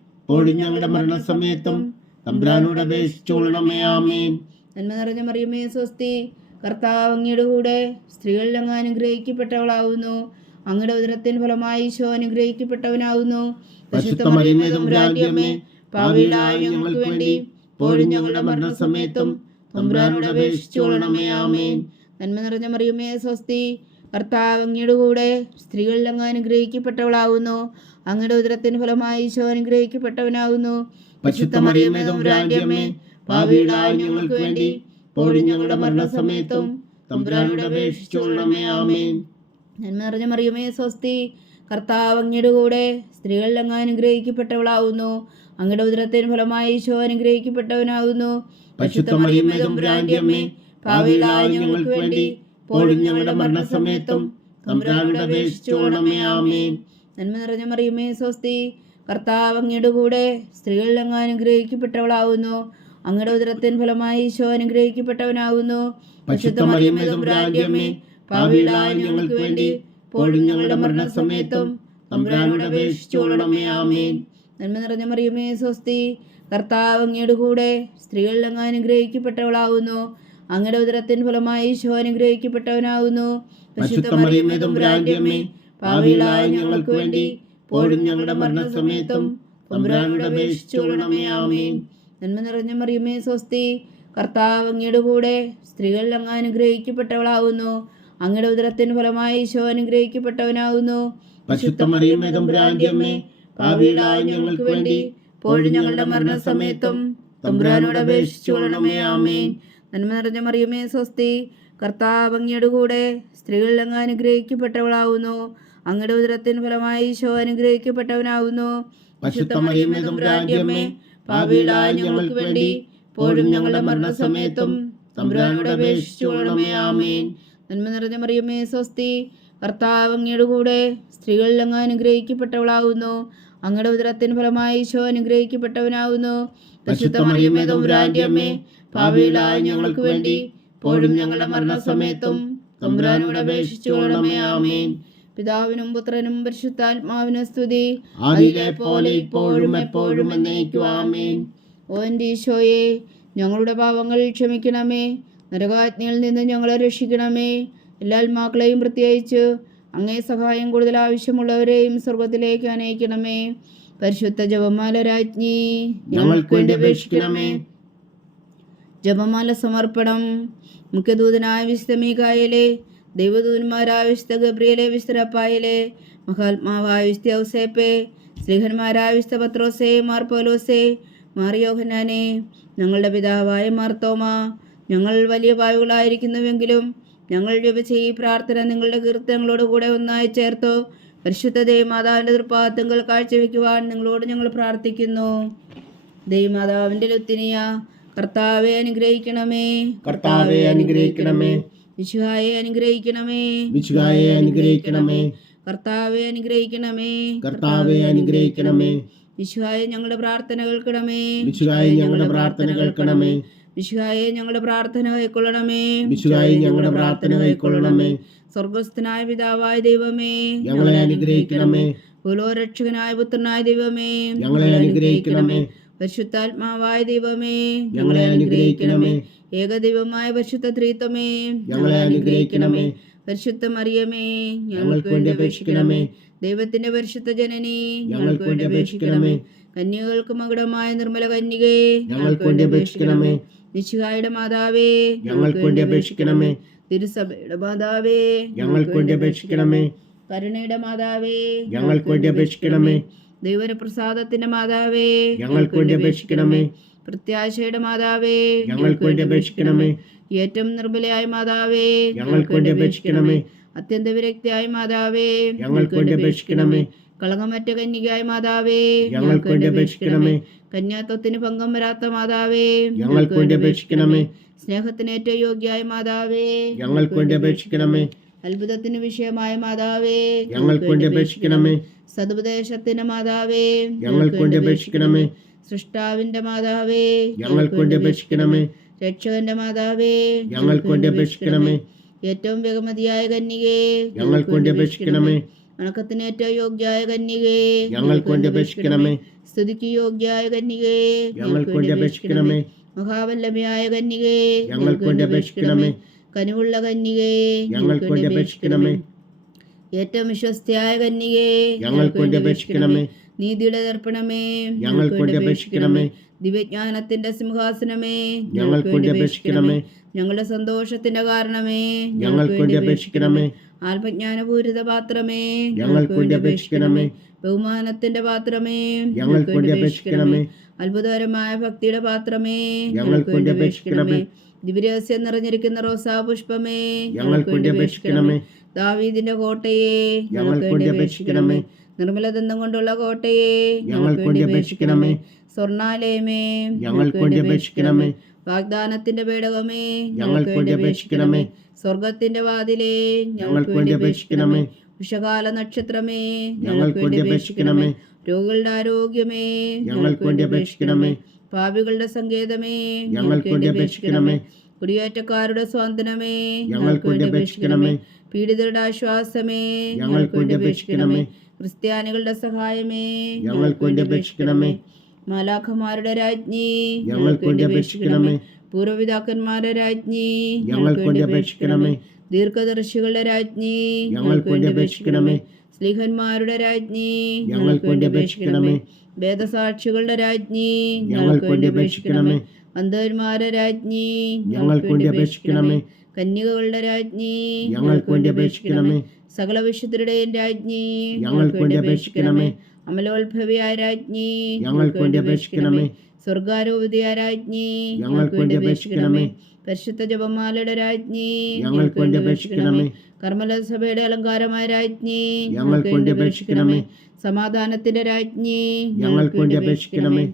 ഇപ്പോഴും ഞങ്ങളുടെ മരണസമയത്തും തമ്പ്രാനോട് അപേക്ഷിച്ചോളണമേ ആമേൻ. നന്മ നിറഞ്ഞ മറിയമേ സ്വസ്തി. കർത്താവ് അങ്ങയുടെ കൂടെ സ്ത്രീകളിൽ അങ്ങ് അനുഗ്രഹിക്കപ്പെട്ടവളാവുന്നു. അങ്ങയുടെ ഉദരത്തിന് ഫലമായി ഈശോ അനുഗ്രഹിക്കപ്പെട്ടവനാവുന്നു. ഞങ്ങൾക്ക് വേണ്ടി ഇപ്പോഴും ഞങ്ങളുടെ മരണസമയത്തും തമ്പുരാനോട് അപേക്ഷിച്ചോളണമേ ആമേൻ. നന്മ നിറഞ്ഞ മറിയമേ സ്വസ്തി. കർത്താവ് അങ്ങയുടെ കൂടെ സ്ത്രീകളിൽ അങ്ങ് അനുഗ്രഹിക്കപ്പെട്ടവളാകുന്നു അങ്ങയുടെ ഉദരത്തിന് ഫലമായി ഈശോ അനുഗ്രഹിക്കപ്പെട്ടവനാവുന്നു. ഞങ്ങൾക്ക് വേണ്ടി ഞങ്ങളുടെ മരണസമയത്തും തമ്പുരാനോട് അപേക്ഷിച്ചുകൊള്ളണമേ ആമേൻ. നന്മ നിറഞ്ഞ മറിയമേ സ്വസ്തി കർത്താവ് അങ്ങയുടെ കൂടെ സ്ത്രീകളിൽ അങ്ങ് അനുഗ്രഹിക്കപ്പെട്ടവളാകുന്നു അങ്ങയുടെ ഉദരത്തിന് ഫലമായി ഈശോ അനുഗ്രഹിക്കപ്പെട്ടവനാകുന്നു പരിശുദ്ധ മറിയമേ തമ്പുരാന്റെ അമ്മേ ഞങ്ങൾക്ക് വേണ്ടി ഇപ്പോഴും ഞങ്ങളുടെ മരണസമയത്തും തമ്പുരാനോട് ആമേൻ. നന്മ നിറഞ്ഞ മറിയുമേ സ്വസ്തി. കർത്താവ് അങ്ങയുടെ കൂടെ സ്ത്രീകളിൽ അങ്ങ് അനുഗ്രഹിക്കപ്പെട്ടവളാവുന്നു. അങ്ങയുടെ ഉദരത്തിൻ ഫലമായി ഈശോ അനുഗ്രഹിക്കപ്പെട്ടവനാവുന്നു. ഞങ്ങൾക്ക് വേണ്ടി ഇപ്പോഴും ഞങ്ങളുടെ മരണസമയത്തും തമ്പുരാനോട് അപേക്ഷിച്ചുകൊള്ളണമേ ആമേൻ. നന്മ നിറഞ്ഞ മറിയുമേ സ്വസ്തി. കർത്താവ് അങ്ങയുടെ കൂടെ സ്ത്രീകളിൽ അങ്ങ് അനുഗ്രഹിക്കപ്പെട്ടവളാകുന്നു അങ്ങയുടെ ഉദരത്തിൻ ഫലമായി ഈശോ അനുഗ്രഹിക്കപ്പെട്ടവനാകുന്നു. ഞങ്ങൾക്ക് വേണ്ടി ഇപ്പോഴും ഞങ്ങളുടെ മരണസമയത്തും തമ്പുരാനോട് അപേക്ഷിച്ചുകൊള്ളണമേ ആമേൻ. നന്മ നിറഞ്ഞ മറിയമേ സ്വസ്തി കർത്താവ് അങ്ങയുടെ കൂടെ സ്ത്രീകളിൽ അങ്ങ് അനുഗ്രഹിക്കപ്പെട്ടവളാകുന്നു അങ്ങയുടെ ഉദരത്തിന് ഫലമായി ഈശോ പാപികളായ ഞങ്ങൾക്ക് വേണ്ടി ഇപ്പോഴും ഞങ്ങളുടെ മരണസമയത്തും തമ്പുരാനോട് അപേക്ഷിച്ചുകൊള്ളണമേ ആമേൻ. നന്മ നിറഞ്ഞ മറിയമേ സ്വസ്തി. കർത്താവ് അങ്ങയുടെ കൂടെ സ്ത്രീകളിൽ അങ്ങ് അനുഗ്രഹിക്കപ്പെട്ടവളാവുന്നു. അങ്ങയുടെ ഉദരത്തിന് ഫലമായി ഈശോ അനുഗ്രഹിക്കപ്പെട്ടവനാവുന്നു. ഞങ്ങൾക്ക് വേണ്ടി പോഴും ഞങ്ങളുടെ മരണസമയത്തും തമ്പുരാനോട് അപേക്ഷിച്ചുകൊള്ളണമേ ആമേൻ. നന്മ നിറഞ്ഞ മറിയമേ സ്വസ്തി. കർത്താവ് അങ്ങയുടെ കൂടെ സ്ത്രീകളിൽ അങ്ങ് അനുഗ്രഹിക്കപ്പെട്ടവളാകുന്നു അങ്ങയുടെ ഉദരത്തിന് ഫലമായി ഈശോ അനുഗ്രഹിക്കപ്പെട്ടവനാവുന്നു. തമ്പുരാന്റെ അമ്മേ ഭാവിയിലായ ഞങ്ങൾക്ക് വേണ്ടി ഇപ്പോഴും ഞങ്ങളുടെ മരണസമയത്തും തമ്പുരാനോട് അപേക്ഷിച്ചുകൊള്ളണമേ ആമേൻ. പിതാവിനും പുത്രനും പരിശുദ്ധാത്മാവിനും സ്തുതി. ആദിയിലെ പോലെ ഇപ്പോഴും എപ്പോഴും എന്നേക്കും ആമേൻ. ഓ എന്റെ ഈശോയെ ഞങ്ങളുടെ പാവങ്ങൾ ക്ഷമിക്കണമേ. നരകാജ്ഞയിൽ നിന്ന് ഞങ്ങളെ രക്ഷിക്കണമേ. എല്ലാ ആത്മാക്കളെയും പ്രത്യേകിച്ച് അങ്ങേ സഹായം കൂടുതൽ ആവശ്യമുള്ളവരെയും സ്വർഗത്തിലേക്ക് അനയിക്കണമേ. പരിശുദ്ധ ജപമാല രാജ്ഞി ഞങ്ങൾക്ക് വേണ്ടി അപേക്ഷിക്കണമേ. ജപമാല സമർപ്പണം. മുഖ്യദൂതനായ വിശുദ്ധ മീകായലെ ദൈവദൂതന്മാരായ വിശുദ്ധ ഗബ്രിയലെ വിശുദ്ധരപ്പായലെ മഹാത്മാവായ വിശുദ്ധ ഔസേപ്പെ ശ്രീഹന്മാരായ വിശുദ്ധ പത്രോസേ മാർ പോലോസേ മാറിയോഹനാനെ ഞങ്ങളുടെ പിതാവായ മാർത്തോമ ഞങ്ങൾ വലിയ പാവുകളായിരിക്കുന്നുവെങ്കിലും ഞങ്ങൾ ജപിച്ച ഈ പ്രാർത്ഥന നിങ്ങളുടെ കീർത്തനങ്ങളോട് കൂടെ ഒന്നായി ചേർത്തോ. പരിശുദ്ധ ദേവമാതാവിന്റെ തൃപ്പാദങ്ങൾ കാഴ്ചവെക്കുവാൻ നിങ്ങളോട് ഞങ്ങൾ പ്രാർത്ഥിക്കുന്നു. ദൈവമാതാവിന്റെ ലുത്തിനിയ കർത്താവെ അനുഗ്രഹിക്കണമേ. കർത്താവെ അനുഗ്രഹിക്കണമേ. വിശുഹായെ അനുഗ്രഹിക്കണമേ. വിശുഹായെ അനുഗ്രഹിക്കണമേ. കർത്താവെ അനുഗ്രഹിക്കണമേ. കർത്താവെ അനുഗ്രഹിക്കണമേ. വിശുഹായെ ഞങ്ങളുടെ പ്രാർത്ഥന കേൾക്കണമേ വിശുഹായ ഞങ്ങളുടെ പ്രാർത്ഥന കേൾക്കണമേ വിശുഹായെ ഞങ്ങളുടെ പ്രാർത്ഥന കൈക്കൊള്ളണമേ വിശുകായി ഞങ്ങളുടെ പ്രാർത്ഥന കൈക്കൊള്ളണമേ സ്വർഗസ്ഥനായ പിതാവായ ദൈവമേ ഞങ്ങളെ അനുഗ്രഹിക്കണമേ. കുലോരക്ഷകനായ പുത്രനായ ദൈവമേ ഞങ്ങളെ അനുഗ്രഹിക്കണമേ. പരിശുദ്ധാത്മാവായ ദൈവമേ ഞങ്ങളെ അനുഗ്രഹിക്കണമേ. ഏകദൈവമായ പരിശുദ്ധ ത്രീത്വമേ ഞങ്ങളെ അനുഗ്രഹിക്കണമേ. പരിശുദ്ധ മറിയമേ ഞങ്ങൾക്ക് വേണ്ടി അപേക്ഷിക്കണമേ. ദൈവത്തിന്റെ പരിശുദ്ധ ജനനി ഞങ്ങൾക്ക് വേണ്ടി അപേക്ഷിക്കണമേ. കന്യകൾക്ക് മകുടമായ നിർമ്മല കന്യകേ ഞങ്ങൾക്ക് വേണ്ടി അപേക്ഷിക്കണമേ. നിശിഹായുടെ മാതാവേ ഞങ്ങൾക്ക് വേണ്ടി അപേക്ഷിക്കണമേ. തിരുസഭയുടെ മാതാവേ ഞങ്ങൾക്ക് വേണ്ടി അപേക്ഷിക്കണമേ. കരുണയുടെ മാതാവേ ഞങ്ങൾക്ക് വേണ്ടി അപേക്ഷിക്കണമേ. ദൈവരപ്രസാദത്തിന്റെ മാതാവേ ഞങ്ങൾക്ക് വേണ്ടി അപേക്ഷിക്കണമേ. പ്രത്യാശയുടെ മാതാവേ ഞങ്ങൾക്ക് വേണ്ടി അപേക്ഷിക്കണമേ. ഏറ്റവും നിർമ്മലയായ മാതാവേ ഞങ്ങൾക്ക് വേണ്ടി അപേക്ഷിക്കണമേ. അത്യന്ത വിരക്തിയായ മാതാവേ ഞങ്ങൾക്ക് വേണ്ടി അപേക്ഷിക്കണമേ. കളങ്കമറ്റ കന്യകയായ മാതാവേ ഞങ്ങൾക്ക് വേണ്ടി അപേക്ഷിക്കണമേ. കന്യാത്വത്തിന് ഭംഗം വരാത്ത മാതാവേ ഞങ്ങൾക്ക് വേണ്ടി അപേക്ഷിക്കണമേ. സ്നേഹത്തിന് ഏറ്റവും യോഗ്യായ മാതാവേ ഞങ്ങൾക്ക് വേണ്ടി അപേക്ഷിക്കണമേ. അത്ഭുതത്തിന് വിഷയമായ മാതാവേ ഞങ്ങൾക്ക് വേണ്ടി അപേക്ഷിക്കണമേ. സതുപദേശത്തിന് മാതാവേ ഞങ്ങൾക്ക് വേണ്ടി അപേക്ഷിക്കണമേ. സൃഷ്ടാവിന്റെ മാതാവേ ഞങ്ങൾക്ക് വേണ്ടി അപേക്ഷിക്കണമേ. രക്ഷകന്റെ മാതാവേ ഞങ്ങൾക്ക് വേണ്ടി അപേക്ഷിക്കണമേ. ഏറ്റവും ബഹുമതിയായ കന്യകേ ഞങ്ങൾക്ക് വേണ്ടി അപേക്ഷിക്കണമേ. വണക്കത്തിന് ഏറ്റവും യോഗ്യായ കന്യകേ ഞങ്ങൾക്ക് വേണ്ടി അപേക്ഷിക്കണമേ. സ്തുതിക്ക് യോഗ്യായ കന്യകേ ഞങ്ങൾക്ക് വേണ്ടി അപേക്ഷിക്കണമേ. മഹാവല്ലഭയായ കന്യകേ ഞങ്ങൾക്ക് വേണ്ടി അപേക്ഷിക്കണമേ. കനിവുള്ള കന്യകേ ഞങ്ങൾക്ക് വേണ്ടി അപേക്ഷിക്കണമേ. ഏറ്റവും വിശ്വസ്തയായ കന്യകേ ഞങ്ങൾക്ക് വേണ്ടി അപേക്ഷിക്കണമേ. നീതിയുടെ ദർപ്പണമേ ഞങ്ങൾക്ക് വേണ്ടി അപേക്ഷിക്കണമേ. ദിവ്യജ്ഞാനത്തിന്റെ സിംഹാസനമേ. ഞങ്ങൾക്ക് വേണ്ടി അപേക്ഷിക്കണമേ. ഞങ്ങളുടെ സന്തോഷത്തിന്റെ കാരണമേ. ഞങ്ങൾക്ക് വേണ്ടി അപേക്ഷിക്കണമേ. ആത്മജ്ഞാനപൂരിത പാത്രമേ. ഞങ്ങൾക്ക് വേണ്ടി അപേക്ഷിക്കണമേ. ബഹുമാനത്തിന്റെ പാത്രമേ. ഞങ്ങൾക്ക് വേണ്ടി അപേക്ഷിക്കണമേ. അത്ഭുതകരമായ ഭക്തിയുടെ പാത്രമേ. ഞങ്ങൾക്ക് വേണ്ടി അപേക്ഷിക്കണമേ. ദിവ്യരഹസ്യം നിറഞ്ഞിരിക്കുന്ന റോസാ പുഷ്പമേ ഞങ്ങൾക്ക് വേണ്ടി അപേക്ഷിക്കണമേ. ദാവീദിന്റെ കോട്ടയെ. ഞങ്ങൾക്ക് വേണ്ടി അപേക്ഷിക്കണമേ. നിർമ്മലദന്തം കൊണ്ടുള്ള കോട്ടയെ ഞങ്ങൾക്ക് വേണ്ടി അപേക്ഷിക്കണമേ. സ്വർണാലയമേ ഞങ്ങൾക്ക് വേണ്ടി അപേക്ഷിക്കണമേ. വാഗ്ദാനത്തിന്റെ പേടകമേ ഞങ്ങൾക്ക് വേണ്ടി അപേക്ഷിക്കണമേ. സ്വർഗത്തിന്റെ വാതിലേ ഞങ്ങൾക്ക് വേണ്ടി അപേക്ഷിക്കണമേ. ഉഷകാല നക്ഷത്രമേ ഞങ്ങൾക്ക് വേണ്ടി അപേക്ഷിക്കണമേ. രോഗികളുടെ ആരോഗ്യമേ ഞങ്ങൾക്ക് വേണ്ടി അപേക്ഷിക്കണമേ. പാപികളുടെ സങ്കേതമേ ഞങ്ങൾക്ക് വേണ്ടി അപേക്ഷിക്കണമേ. കുടിയേറ്റക്കാരുടെ സ്വാതന്ത്ര്യമേ ഞങ്ങൾക്ക് വേണ്ടി അപേക്ഷിക്കണമേ. പീഡിതരുടെ ആശ്വാസമേ ഞങ്ങൾക്ക് വേണ്ടി അപേക്ഷിക്കണമേ. ക്രിസ്ത്യാനികളുടെ സഹായമേ ഞങ്ങൾ വേണ്ടി അപേക്ഷിക്കണമേ. മാലാഖമാരുടെ രാജ്ഞി ഞങ്ങൾ വേണ്ടി അപേക്ഷിക്കണമേ. പൂർവപിതാക്കന്മാരുടെ രാജ്ഞി ഞങ്ങൾക്ക് വേണ്ടി അപേക്ഷിക്കണമേ. ദീർഘദർശികളുടെ രാജ്ഞി ഞങ്ങൾ വേണ്ടി അപേക്ഷിക്കണമേ. സ്ലിഹന്മാരുടെ രാജ്ഞി ഞങ്ങൾക്ക് വേണ്ടി അപേക്ഷിക്കണമേ. വേദസാക്ഷികളുടെ രാജ്ഞി ഞങ്ങൾ വേണ്ടി അപേക്ഷിക്കണമേ. അന്ധന്മാരുടെ രാജ്ഞി ഞങ്ങൾക്ക് വേണ്ടി അപേക്ഷിക്കണമേ. കന്യകകളുടെ രാജ്ഞി ഞങ്ങൾക്ക് വേണ്ടി അപേക്ഷിക്കണമേ. സകല വിശുദ്ധരുടെയും രാജ്ഞി ഞങ്ങൾക്ക് വേണ്ടി അപേക്ഷിക്കണമേ. അമലോത്ഭവിയായ രാജ്ഞി ഞങ്ങൾക്ക് വേണ്ടി അപേക്ഷിക്കണമേ. സ്വർഗാരോപതിയായ രാജ്ഞി ഞങ്ങൾക്ക് വേണ്ടി അപേക്ഷിക്കണമേ. പരിശുദ്ധ ജപമാലയുടെ രാജ്ഞി ഞങ്ങൾക്ക് വേണ്ടി അപേക്ഷിക്കണമേ. കർമ്മല സഭയുടെ അലങ്കാരമായ രാജ്ഞി ഞങ്ങൾക്ക് വേണ്ടി അപേക്ഷിക്കണമേ. സമാധാനത്തിന്റെ രാജ്ഞി ഞങ്ങൾക്ക് വേണ്ടി അപേക്ഷിക്കണമേ.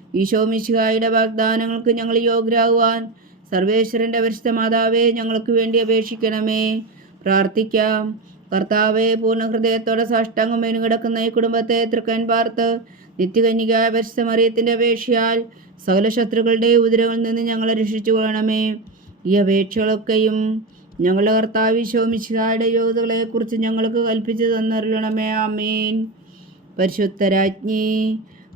ഈശോ മിശിഹായുടെ വാഗ്ദാനങ്ങൾക്ക് ഞങ്ങൾ യോഗ്യരാകുവാൻ സർവേശ്വരന്റെ പരിശുദ്ധ മാതാവേ ഞങ്ങൾക്ക് വേണ്ടി അപേക്ഷിക്കണമേ. പ്രാർത്ഥിക്കാം. കർത്താവെ പൂർണ ഹൃദയത്തോടെ സാഷ്ടാംഗം കിടക്കുന്ന ഈ കുടുംബത്തെ തൃക്കൻ പാർത്ത് നിത്യകന്യകായ പരിശുദ്ധ മറിയത്തിന്റെ അപേക്ഷയാൽ സകല ശത്രുക്കളുടെ ഉദരങ്ങളിൽ നിന്ന് ഞങ്ങളെ രക്ഷിച്ചു കൊള്ളണമേ. ഈ അപേക്ഷകളൊക്കെയും ഞങ്ങളുടെ കർത്താവ് ശോമിശിഹായുടെ യോഗ്യതകളെക്കുറിച്ച് ഞങ്ങൾക്ക് കൽപ്പിച്ചു തന്നറിയണമേ ആമേൻ. പരിശുദ്ധരാജ്ഞി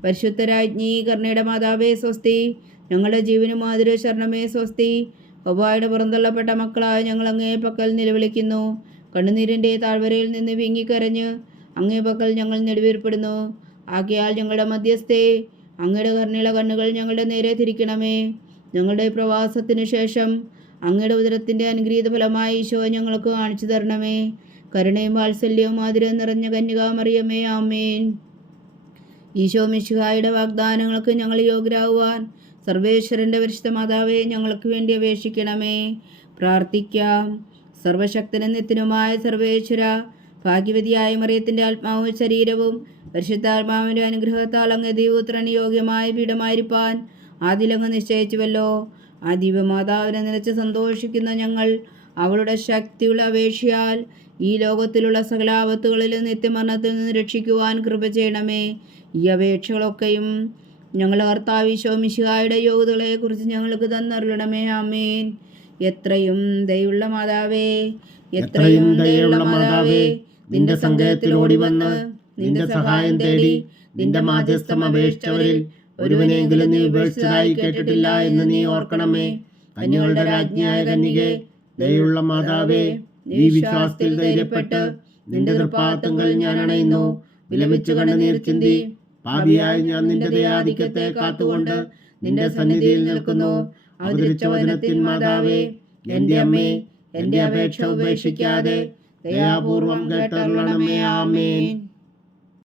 പരിശുദ്ധരാജ്ഞി കർണയുടെ മാതാവേ സ്വസ്തി. ഞങ്ങളുടെ ജീവനും മാതിരി ശരണമേ സ്വസ്തി. ഒബായുടെ പുറന്തള്ളപ്പെട്ട മക്കളായ ഞങ്ങൾ അങ്ങേ പക്കൽ നിലവിളിക്കുന്നു. കണ്ണുനീരിന്റെ താഴ്വരയിൽ നിന്ന് വിങ്ങിക്കരഞ്ഞ് അങ്ങേ പക്കൽ ഞങ്ങൾ നെടുവേർപ്പെടുന്നു. ആകയാൽ ഞങ്ങളുടെ മധ്യസ്ഥേ അങ്ങയുടെ കർണീള കണ്ണുകൾ ഞങ്ങളുടെ നേരെ തിരിക്കണമേ. ഞങ്ങളുടെ പ്രവാസത്തിന് ശേഷം അങ്ങയുടെ ഉദരത്തിന്റെ അനുഗ്രഹീത ഫലമായി ഈശോ ഞങ്ങൾക്ക് കാണിച്ചു തരണമേ. കരുണയും വാത്സല്യവും മാതിരം നിറഞ്ഞ കന്യകാമറിയമേ ആമേൻ. ഈശോ മിശുഹായുടെ വാഗ്ദാനങ്ങൾക്ക് ഞങ്ങൾ യോഗ്യരാകുവാൻ സർവേശ്വരന്റെ പരിശുദ്ധ മാതാവെ ഞങ്ങൾക്ക് വേണ്ടി അപേക്ഷിക്കണമേ. പ്രാർത്ഥിക്കാം. സർവശക്തനും നിത്യനുമായ സർവേശ്വര ഭാഗ്യവതിയായ മറിയത്തിന്റെ ആത്മാവും ശരീരവും പരിശുദ്ധാത്മാവിന്റെ അനുഗ്രഹത്താൽ അങ്ങ് ദൈവപുത്രന് യോഗ്യമായ പീഠമായിരിക്കാൻ ആദിലങ്ങ് നിശ്ചയിച്ചുവല്ലോ. ആ ദിവ്യമാതാവിനെ നിലച്ച് സന്തോഷിക്കുന്ന ഞങ്ങൾ അവളുടെ ശക്തിയുള്ള അപേക്ഷയാൽ ഈ ലോകത്തിലുള്ള സകലാപത്തുകളിലും നിത്യമരണത്തിൽ നിന്ന് രക്ഷിക്കുവാൻ കൃപ ചെയ്യണമേ. ഈ അപേക്ഷകളൊക്കെയും ഞങ്ങളുടെ കർത്താവിശോ ശോമിശിഹായുടെ യോഗ്യതകളെക്കുറിച്ച് ഞങ്ങൾക്ക് തന്നറിയണമേ ആമേൻ. എത്രയും ദയുള്ള മാതാവേ എത്രയും ദയുള്ള മാതാവേ നിന്റെ സങ്കേതത്തിൽ ഓടി വന്ന് നിന്റെ സഹായം തേടി നിന്റെ മാധ്യസ്ഥം അപേക്ഷിച്ചവരിൽ ഒരുവനെങ്കിലും നീ ഉപേക്ഷിച്ചതായി കേട്ടിട്ടില്ല എന്ന് നീ ഓർക്കണമേ. കന്യകളുടെ രാജ്ഞിയായ കന്യകെ ദയുള്ള മാതാവേ ഈ വിശ്വാസത്തിൽ ധൈര്യപ്പെട്ട് നിന്റെ തൃപ്പാത്തുങ്കൽ ഞാൻ അണയുന്നു. വിലമിച്ചു കണ്ണുനീർ ചിന്തി. പാപിയായി ഞാൻ നിന്റെ ദയാധിക്യത്തെ കാത്തുകൊണ്ട് നിന്റെ സന്നിധിയിൽ നിൽക്കുന്നു. അവതരിച്ച വചനത്തിൻ മാതാവേ എന്റെ അമ്മേ എന്റെ അപേക്ഷ ഉപേക്ഷിക്കാതെ ദയാപൂർവം കേട്ടറിയണമേ ആമേൻ.